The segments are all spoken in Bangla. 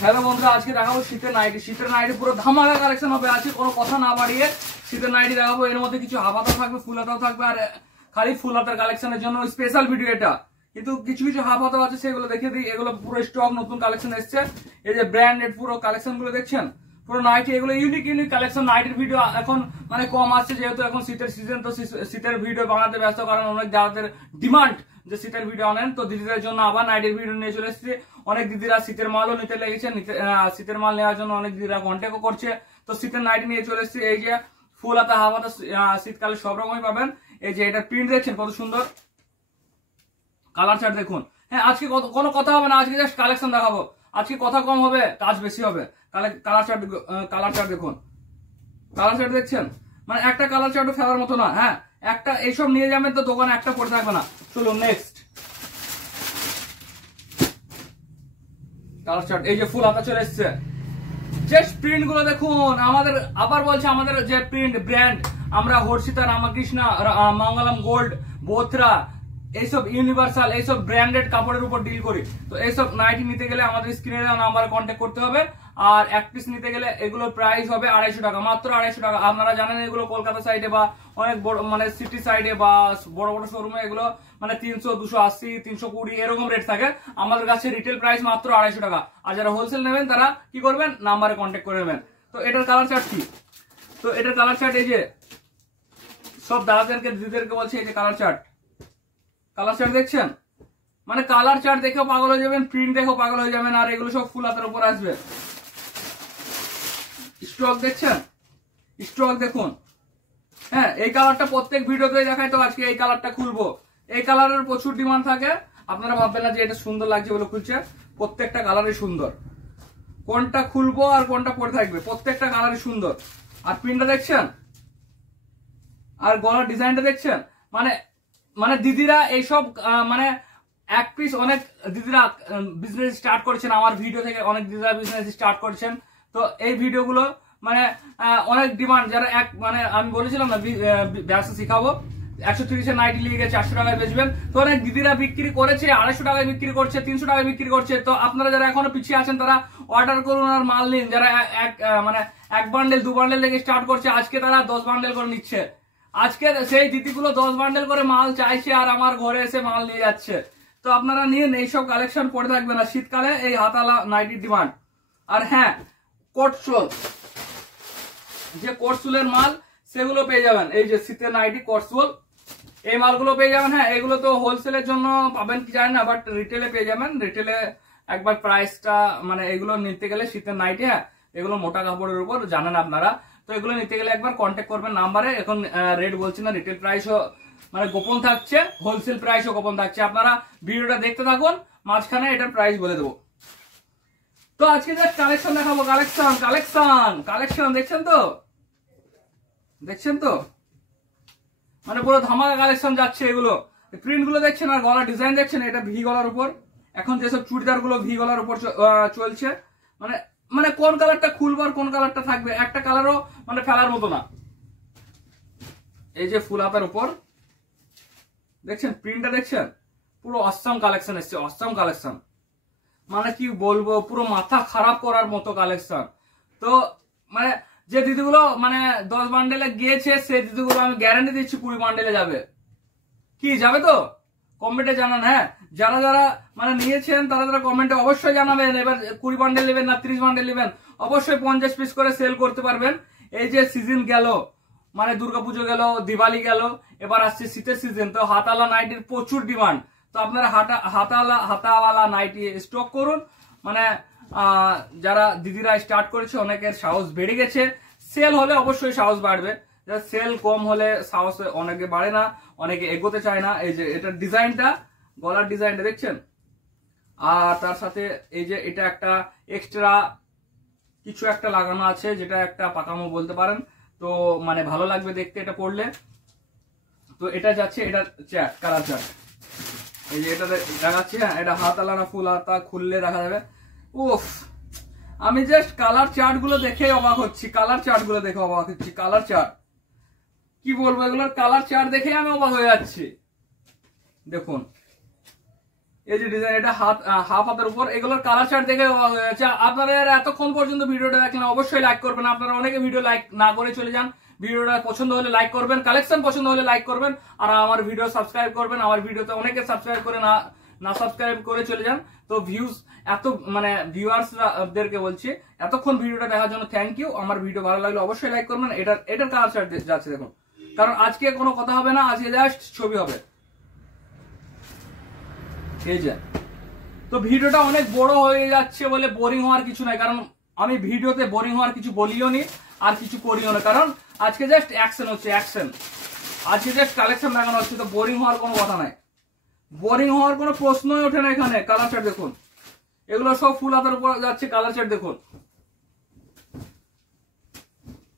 হ্যালো বন্ধুরা, আজকে দেখাবো শীতের নাইটি। শীতের নাইটি পুরো ধামাকা কালেকশন হবে। আজকে কোনো কথা না বাড়িয়ে শীতের নাইটি দেখাবো। এর মধ্যে কিছু হাফ হাতাও থাকবে, ফুল হাতাও থাকবে, আর খালি ফুল হাতার কালেকশনের জন্য স্পেশাল ভিডিও এটা। কিন্তু কিছু কিছু হাফ হাতাও আছে, সেগুলো দেখিয়ে দিই। এগুলো পুরো স্টক নতুন কালেকশন এসছে। এই যে ব্র্যান্ডেড পুরো কালেকশন গুলো দেখছেন, পুরো নাইটি, এগুলো ইউনিক ইউনিক কালেকশন। নাইটির ভিডিও এখন মানে কম আসছে, যেহেতু এখন শীতের সিজন, তো শীতের ভিডিও বানাতে ব্যস্ত, কারণ অনেক যাদের ডিমান্ড যে শীতের ভিডিও আনেন। তো দিদিদের জন্য আবার নাইটের ভিডিও নিয়ে চলে এসেছি। অনেক দিদিরা শীতের মালও নিতে লেগেছে, শীতের মাল নেওয়ার জন্য অনেক দিদিরা কন্ট্যাক্টও করছে। তো শীতের নাইটি নিয়ে চলে এসেছি। এই যে ফুল হাতা, হাফ হাতা, শীতকালে সব রকমই পাবেন। এই যে এটা প্রিন্ট দেখছেন কত সুন্দর, কালার চার্ট দেখুন। হ্যাঁ, আজকে কোনো কথা হবে না, আজকে জাস্ট কালেকশন দেখাবো। আজকে কথা কম হবে, কাজ বেশি হবে। কালার চার্ট দেখুন, কালার চার্ট দেখছেন, মানে একটা কালার চার্টও ফেলার মতো না। হ্যাঁ, একটা এইসব নিয়ে যাবেন তো দোকানে একটা পড়ে থাকবে না। চলুন নেক্সট কালার চার্ট। এই যে ফুল হাতা চলে এসছে। জাস্ট প্রিন্ট গুলো দেখুন। আমাদের আবার বলছে, আমাদের যে প্রিন্ট ব্র্যান্ড, আমরা হর্ষিতা, রামকৃষ্ণ, মঙ্গলম গোল্ড, বোথরা, এইসব ইউনিভার্সাল, এইসব ব্র্যান্ডেড কাপড়ের উপর ডিল করি। তো এইসব নাইটি নিতে গেলে আমাদের স্ক্রিনে দেওয়া নাম্বারে কন্ট্যাক্ট করতে হবে। আর এক পিস নিতে গেলে এগুলোর প্রাইস হবে 250 টাকা, মাত্র 250 টাকা। আপনারা জানেন এগুলো কলকাতা সাইডে বা অনেক বড় মানে সিটি সাইডে বা বড় বড় শোরুমে এগুলো মানে 300, 280, 320 এরকম রেট থাকে। আমাদের কাছে রিটেল প্রাইস মাত্র 250 টাকা। আর যারা হোলসেল নেবেন তারা কি করবেন, নাম্বারে কন্ট্যাক্ট করে নেবেন। তো এটার কালার চার্ট কি? তো এটার কালার চার্ট, এই যে সব দাদাদেরকে দিদিদেরকে বলছে, এই যে কালার চার্ট দেখছেন, মানে কালার চার্ট দেখেও পাগল হয়ে যাবেন, প্রিন্ট দেখেও পাগল হয়ে যাবেন। আর এগুলো সব ফুল হাতের উপর আসবে। স্টক দেখছেন, স্টক দেখুন। হ্যাঁ, এই কালারটা প্রত্যেক ভিডিওতে দেখায়, তো আজকে এই কালারটা খুলবো। এই কালারের প্রচুর ডিমান্ড থাকে। আপনারা ভাববেন না যে এটা সুন্দর লাগছে বলে খুলছে, প্রত্যেকটা কালারই সুন্দর। কোনটা খুলবো আর কোনটা পরে থাকবে, প্রত্যেকটা কালারই সুন্দর। আর প্রিন্টটা দেখছেন, আর গলার ডিজাইনটা দেখছেন, মানে মানে দিদিরা এইসব মানে এক পিস, অনেক দিদিরা বিজনেস স্টার্ট করেছেন। আমার ভিডিও থেকে অনেক দিদিরা বিজনেস স্টার্ট করেছেন। তো এই ভিডিওগুলো মানে অনেক ডিমান্ড। যারা এক মানে আমি বলেছিলাম না ব্যবসা শিখাবো, 130 এর নাইটি লিগে 400 টাকায় বেচবেন। তো অনেক দিদিরা বিক্রি করেছে, 250 টাকায় বিক্রি করছে, 300 টাকায় বিক্রি করছে। তো আপনারা যারা এখনো পিছিয়ে আছেন তারা অর্ডার করুন আর মাল নিন। যারা এক বান্ডেল 2 বান্ডেল থেকে স্টার্ট করছে, আজকে তারা 10 বান্ডেল করে নিচ্ছে। আজকে সেই দিদিগুলো 10 বান্ডেল করে মাল চাইছে আর আমার ঘরে এসে মাল নিয়ে যাচ্ছে। তো আপনারা নিন, এইসব কালেকশন পড়ে থাকবে না। শীতকালে এই হাতালা নাইটির ডিমান্ড। আর হ্যাঁ, কোটসোল, যে কোটসোলের মাল সেগুলো পেয়ে যাবেন। এই যে শীতের নাইটি কোটসোল, এই মালগুলো পেয়ে যাবেন। হ্যাঁ, এগুলো তো হোলসেলের জন্য পাবেন কি জানেন না, বাট রিটেলে পেয়ে যাবেন। রিটেলে একবার প্রাইসটা মানে এগুলো নিতে গেলে শীতের নাইটি, হ্যাঁ এগুলো মোটা কাপড়ের উপর জানেন আপনারা। তো এগুলো নিতে গেলে একবার কন্ট্যাক্ট করবেন নাম্বারে। এখন রেট বলছি না, রিটেল প্রাইসও মানে গোপন থাকছে, হোলসেল প্রাইসও গোপন থাকছে। আপনারা ভিডিওটা দেখতে থাকুন, মাঝখানে এটার প্রাইস বলে দেবো। তো আজকে জাস্ট কালেকশন দেখাবো। কালেকশন দেখছেন তো মানে পুরো ধামাকা কালেকশন যাচ্ছে। এগুলো প্রিন্ট গুলো দেখছেন আর গলার ডিজাইন দেখছেন, এটা ভি গলার উপর। এখন যেসব চুড়িদার গুলো ভি গলার উপর চলছে, মানে মানে কোন কালারটা খুলবো আর কোন কালারটা থাকবে, একটা কালারও মানে ফেলার মতো না। এই যে ফুল হাতার উপর দেখছেন, প্রিন্টটা দেখছেন, পুরো অসাম কালেকশন এসছে, অসাম কালেকশন। মানে কি বলবো, পুরো মাথা খারাপ করার মতো কালেকশন। তো মানে যে দিদিগুলো মানে 10 বান্ডেলে গিয়েছে, সেই দিদিগুলো আমি গ্যারান্টি দিচ্ছি 20 বান্ডেলে যাবে। কি যাবে তো কমেন্টে জানান। হ্যাঁ, যারা যারা মানে নিয়েছেন তারা কমেন্টে অবশ্যই জানাবেন। এবার 20 বান্ডেল নেবেন না 30 বান্ডেল নেবেন, অবশ্যই 50 পিস করে সেল করতে পারবেন। এই যে সিজন গেল, মানে দুর্গাপুজো গেল, দিওয়ালি গেল, এবার আসছে শীতের সিজন। তো হাতালা নাইটির প্রচুর ডিমান্ড। তো আপনারা হাতাওয়ালা নাইটি স্টক করুন। মানে যারা দিদিরা স্টার্ট করেছে, অনেকের সাহস বেড়ে গেছে। সেল হলে অবশ্যই সাহস বাড়বে, সেল কম হলে সাহস অনেকে বাড়ে না, অনেকে এগোতে চায় না। এই যে এটার ডিজাইনটা, গলার ডিজাইনটা দেখছেন, আর তার সাথে এই যে এটা একটা এক্সট্রা কিছু একটা লাগানো আছে, যেটা একটা পাকামো বলতে পারেন। তো মানে ভালো লাগবে দেখতে এটা পড়লে। তো এটা যাচ্ছে, এটা কালার চার্ট। এই যে এটা দেখাচ্ছি, হ্যাঁ এটা হাতালা না ফুল হাতা, খুললে দেখা যাবে। উফ, আমি জাস্ট কালার চার্ট গুলো দেখে অবাক হচ্ছি। কালার চার্ট কি বলবো, এগুলোর কালার চার্ট দেখে আমি অবাক হয়ে যাচ্ছি। দেখুন এই যে ডিজাইন, এটা হাফ হাতের উপর, এগুলোর কালার চার্ট দেখে আপনারা এতক্ষণ পর্যন্ত ভিডিওটা দেখলেন, অবশ্যই লাইক করবেন। আপনারা অনেকে ভিডিও লাইক না করে চলে যান। ভিডিওটা পছন্দ হলে লাইক করবেন, কালেকশন পছন্দ হলে লাইক করবেন, আর আমার ভিডিও সাবস্ক্রাইব করবেন। আমার ভিডিওতে অনেকে সাবস্ক্রাইব করে না সাবস্ক্রাইব করে চলে যান। তো ভিউজ এত মানে ভিউয়ার্সদেরকে বলছি এতক্ষণ ভিডিওটা দেখার জন্য থ্যাংক ইউ। আমার ভিডিও ভালো লাগলে অবশ্যই লাইক করবেন। এটার কালার চার্ট যাচ্ছে দেখুন, কারণ আজকে কোনো কথা হবে না, আজকে জাস্ট ছবি হবে। এই যে, তো ভিডিওটা অনেক বড় হয়ে যাচ্ছে বলে বোরিং হওয়ার কিছু নাই, কারণ আমি ভিডিওতে বোরিং হওয়ার কিছু বলিও নি আর কিছু করিও না, কারণ আজকে জাস্ট অ্যাকশন হচ্ছে, অ্যাকশন। আজকে জাস্ট কালেকশন দেখানো হচ্ছে, তো বোরিং হওয়ার কোনো কথা নাই, বোরিং হওয়ার কোনো প্রশ্নই ওঠে না এখানে। কালার চার্ট দেখুন, এগুলো সব ফুল হাতের উপর যাচ্ছে, কালার চার্ট দেখুন।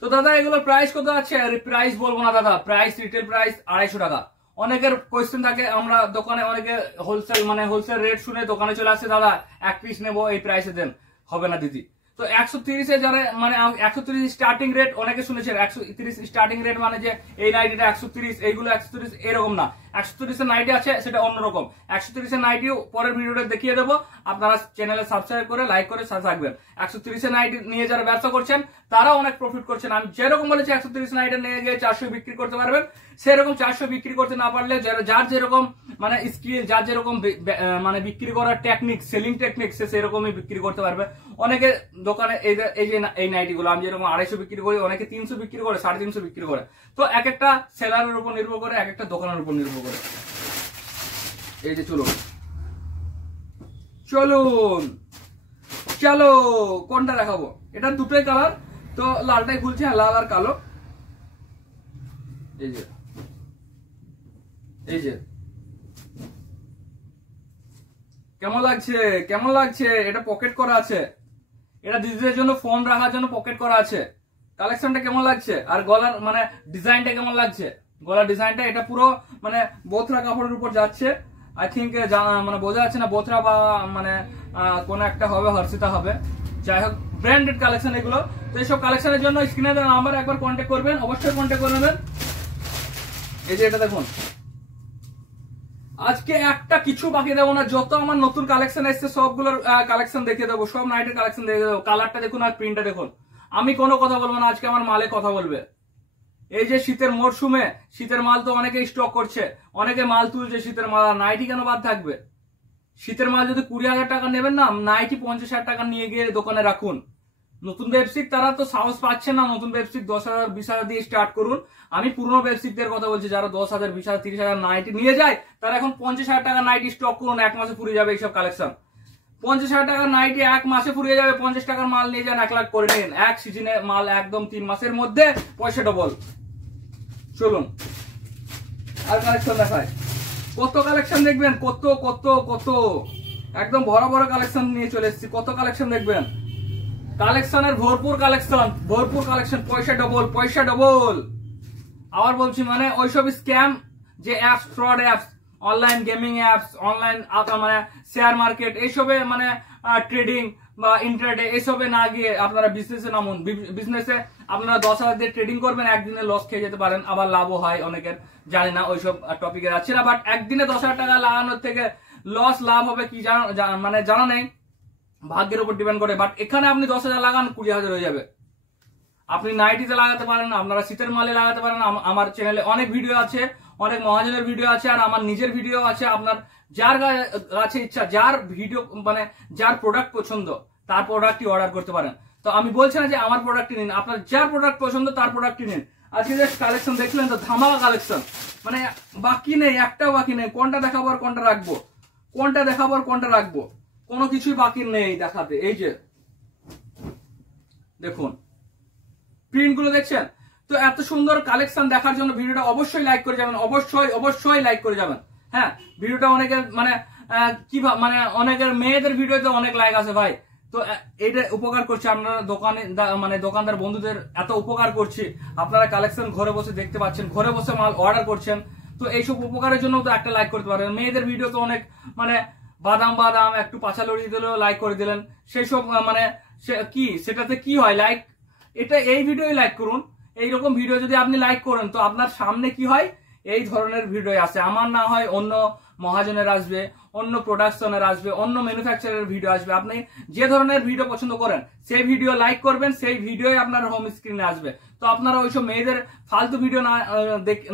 তো দাদা এগুলোর প্রাইস কত আছে? প্রাইস বলবো না দাদা, প্রাইস রিটেল প্রাইস 250 টাকা। অনেকের কোয়েশ্চেন থাকে, আমরা দোকানে অনেকে হোলসেল রেট শুনে দোকানে চলে আসছে, দাদা 1 পিস নেবো এই প্রাইসে দেন, হবে না দিদি। তো 130 যারা মানে 130 স্টার্টিং রেট, অনেকে শুনেছেন 130 স্টার্টিং রেট মানে যে এই নাইটিটা 130, এইগুলো 130, এরকম না। 130 এর নাইটি আছে, সেটা অন্যরকম। 130 এর নাইটিও পরের ভিডিওতে দেখিয়ে দেবো, আপনারা চ্যানেলে সাবস্ক্রাইব করে লাইক করে সাথে থাকবেন। 130 এর নাইটি নিয়ে যারা ব্যবসা করছেন তারা অনেক প্রফিট করছেন। আমি যেরকম বলেছি 130 নাইটি নিয়ে গিয়ে 400 বিক্রি করতে পারবেন, সেরকম 400 বিক্রি করতে না পারলে যার যেরকম মানে স্কিল, যার যেরকম মানে বিক্রি করার টেকনিক, সেলিং টেকনিক, সে সেরকমই বিক্রি করতে পারবে। অনেকে দোকানে এই যে এই নাইটি গুলো আমি যেরকম 250 বিক্রি করি, অনেকে 300 বিক্রি করে, 350 বিক্রি করে। তো এক একটা সেলারের উপর নির্ভর করে, এক একটা দোকানের উপর নির্ভর করে। এই যে চলুন চলো কোনটা দেখাবো? এটা দুটোই কালার, তো লালটাই খুলছে, হ্যাঁ লাল আর কালো। এই যে কেমন লাগছে? এটা পকেট করা আছে, এটা দিদিদের জন্য ফোন রাখার জন্য পকেট করা আছে। কালেকশনটা কেমন লাগছে? আর গলার মানে ডিজাইনটা কেমন লাগছে? গলার ডিজাইনটা এটা পুরো মানে বোথরা কাপড়ের উপর যাচ্ছে। আই থিঙ্ক মানে বোঝা যাচ্ছে না, বোথরা বা মানে কোন একটা হবে, হর্ষিতা হবে, যাই হোক ব্র্যান্ডেড কালেকশন এগুলো। তো এইসব কালেকশনের জন্য স্ক্রিনে দেওয়া নাম্বার একবার কন্ট্যাক্ট করবেন, অবশ্যই কন্ট্যাক্ট করে নেবেন। এই যে এটা দেখুন, আজকে একটা কিছু বাকি দেবো না, যত আমার নতুন কালেকশন এসছে সবগুলোর কালেকশন দেখিয়ে দেবো, সব নাইটের কালেকশন দেখিয়ে দেবো। কালারটা দেখুন আর প্রিন্টটা দেখুন। আমি কোনো কথা বলবো না, আজকে আমার মালে কথা বলবে। এই যে শীতের মরশুমে শীতের মাল তো অনেকে স্টক করছে, অনেকে মাল তুলছে শীতের মাল, আর নাইটি কেন বাদ থাকবে? শীতের মাল যদি 20,000 টাকা নেবেন না, নাইটি 50,000 টাকা নিয়ে গিয়ে দোকানে রাখুন। নতুন ব্যবসায়িক তারা তো সাহস পাচ্ছে না, নতুন ব্যবসায়িক 10,000 20,000 দিয়ে স্টার্ট করুন। আমি পুরনো ব্যবসায়িকদের কথা বলছি, যারা 10,000 20,000 30,000 নাইটি নিয়ে যায়, তারা এখন 50,000 টাকা নাইটি স্টক করুন, 1 মাসে ফুরিয়ে যাবে এইসব কালেকশন। 50,000 টাকার নাইটি 1 মাসে ফুরিয়ে যাবে। 50 টাকার মাল নিয়ে যান, 1 লাখ করে নিন। এক সিজনে মাল একদম 3 মাসের মধ্যে পয়সা ডবল। চলুন আর কালেকশন দেখায়, কত কালেকশন দেখবেন, কত একদম ভরা ভরা কালেকশন নিয়ে চলে এসেছি। কত কালেকশন দেখবেন, কালেকশনের ভরপুর কালেকশন, পয়সা ডবল। আবার বলছি, মানে ওইসব স্ক্যাম যে apps, fraud apps, online gaming apps, online মানে শেয়ার মার্কেট, এইসবে মানে ট্রেডিং বা ইন্টারডে, এইসবে না গিয়ে আপনারা বিজনেসে নামুন। বিজনেসে আপনারা 10,000 দিয়ে ট্রেডিং করবেন, একদিনে লস খেয়ে যেতে পারেন, আবার লাভও হয় অনেকের, জানি না ওইসব টপিকে যাচ্ছে না। বাট একদিনে 10,000 টাকা লাগানোর থেকে লস লাভ হবে কি মানে জানা নেই, ভাগ্যের উপর ডিপেন্ড করে। বাট এখানে আপনি 10,000 লাগান, 20,000 হয়ে যাবে। আপনি নাইটিতে লাগাতে পারেন, আপনারা শীতের মালে লাগাতে পারেন। আমার চ্যানেলে অনেক ভিডিও আছে, অনেক মহাজনের ভিডিও আছে, আর আমার নিজের ভিডিও আছে। আপনার যার কাছে ইচ্ছা, যার ভিডিও মানে যার প্রোডাক্ট পছন্দ, তার প্রোডাক্টই অর্ডার করতে পারেন। তো আমি বলছি না যে আমার প্রোডাক্টই নিন, আপনার যার প্রোডাক্ট পছন্দ তার প্রোডাক্টই নিন। আজকে যে কালেকশন দেখলেন তো, ধামাকা কালেকশন, মানে বাকি নেই, একটাও বাকি নেই। কোনটা দেখাবো আর কোনটা রাখবো, কোনো কিছুই বাকি নেই দেখাতে। এই যে দেখুন প্রিন্ট গুলো দেখছেন তো, এত সুন্দর কালেকশন দেখার জন্য ভিডিওটা অবশ্যই লাইক করে যাবেন, অবশ্যই লাইক করে যাবেন। হ্যাঁ, ভিডিওটা অনেকের মানে মানে অনেকের মেয়েদের ভিডিওতে অনেক লাইক আছে ভাই, তো এটা উপকার করছে। আপনারা দোকানে মানে দোকানদার বন্ধুদের এত উপকার করছি, আপনারা কালেকশন ঘরে বসে দেখতে পাচ্ছেন, ঘরে বসে মাল অর্ডার করছেন। তো এইসব উপকারের জন্য তো একটা লাইক করতে পারেন। মেয়েদের ভিডিও তো অনেক মানে বাদাম একটু পাছা লড়িয়ে দিলেও লাইক করে দিলেন, সেই সব মানে সেটাতে কি হয় লাইক, এটা এই ভিডিও লাইক করুন। এইরকম ভিডিও যদি আপনি লাইক করেন, তো আপনার সামনে কি হয়, এই ধরনের ভিডিও আসে। আমার না হয় অন্য মহাজনের আসবে, অন্য প্রোডাকশনের আসবে, অন্য ম্যানুফ্যাকচারের ভিডিও আসবে। আপনি যে ধরনের ভিডিও পছন্দ করেন সেই ভিডিও লাইক করবেন, সেই ভিডিওই আপনার হোম স্ক্রিনে আসবে। তো আপনারা ওইসব মেয়েদের ফালতু ভিডিও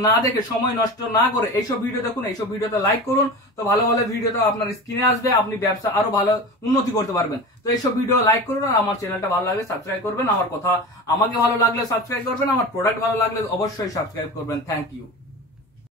না দেখে, সময় নষ্ট না করে এইসব ভিডিও দেখুন, এইসব ভিডিওতে লাইক করুন। তো ভালো ভালো ভিডিও তো আপনার স্ক্রিনে আসবে, আপনি ব্যবসা আরো ভালো উন্নতি করতে পারবেন। তো এইসব ভিডিও লাইক করুন, আর আমার চ্যানেলটা ভালো লাগলে সাবস্ক্রাইব করবেন। আমার কথা আমাকে ভালো লাগলে সাবস্ক্রাইব করবেন, আমার প্রোডাক্ট ভালো লাগলে অবশ্যই সাবস্ক্রাইব করবেন। Thank you.